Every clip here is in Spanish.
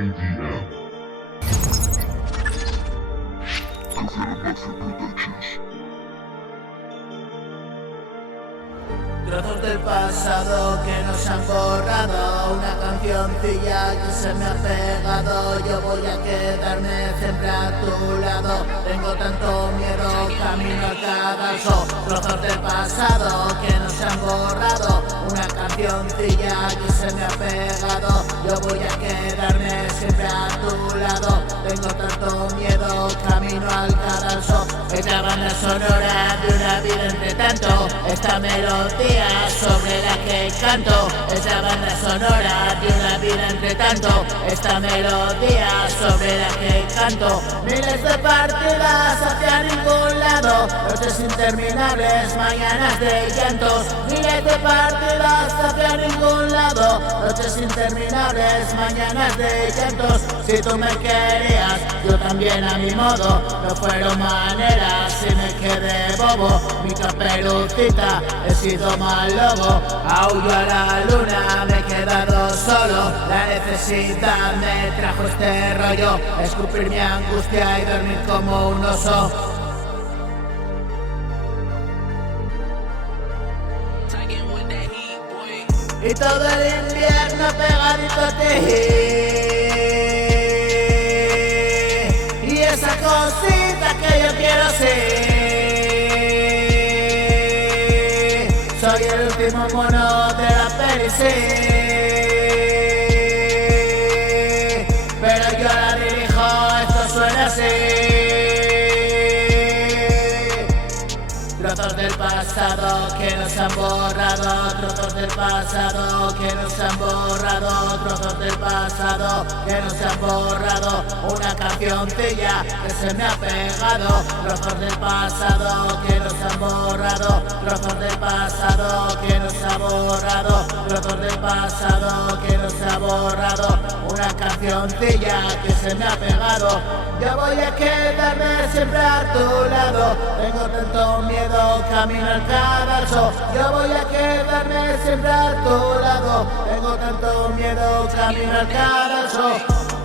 KDM. Trozos del pasado que nos han borrado, una cancioncilla que se me ha pegado. Yo voy a quedarme siempre a tu lado. Tengo tanto miedo, camino al cadalso. Trozos del pasado que nos han borrado, una cancioncilla que se me ha pegado. Yo voy a quedarme siempre a tu lado. Tengo tanto miedo, camino al cadalso. Esta banda sonora de una vida entre tanto, esta melodía sobre la que canto, esta banda sonora de una vida entre tanto, esta melodía sobre la que canto. Miles de partidas hacia ningún lado, noches interminables, mañanas de llantos. Miles de partidas hacia ningún lado, noches interminables, mañanas de llantos. Si tú me querías, yo también a mi modo, no fueron maneras si me quedé bobo. Mi caperucita, he sido mal lobo, aullo a la luna, me he quedado solo. La necesidad me trajo este rollo, escupir mi angustia y dormir como un oso. Y todo el invierno pegadito a ti, y esa cosita que yo quiero ser. Soy el último mono de la peli, sí, pero yo la dirijo, esto suena así. Trozos del pasado que nos han borrado, trozos del pasado que nos han borrado, trozos del pasado que nos han borrado. Una cancioncilla que se me ha pegado, trozos del pasado que nos han borrado, trozos del pasado que nos ha borrado, trozos del pasado que nos ha borrado. Una cancioncilla que se me ha pegado. Yo voy a quedarme siempre a tu lado. Tengo tanto miedo, camino al cadalso. Yo voy a quedarme siempre a tu lado. Tengo tanto miedo, camino al cadalso.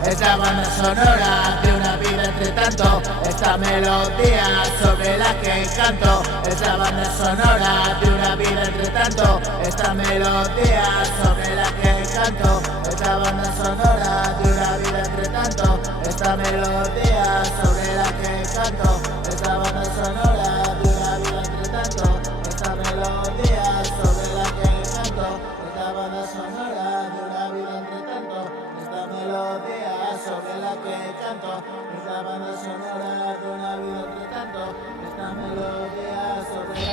Esta banda sonora de una vida entre tanto, esta melodía sobre la que canto. Esta banda sonora de una vida entre tanto, esta melodía sobre la que canto. Esta banda sonora de una vida entre tanto, esta melodía sobre la que canto. Esta banda sonora de una vida entre tanto, esta melodía sobre la que canto. Esta banda sonora de una vida entre tanto, esta melodía sobre la que canto. Esta banda sonora de una vida entre tanto, esta melodía sobre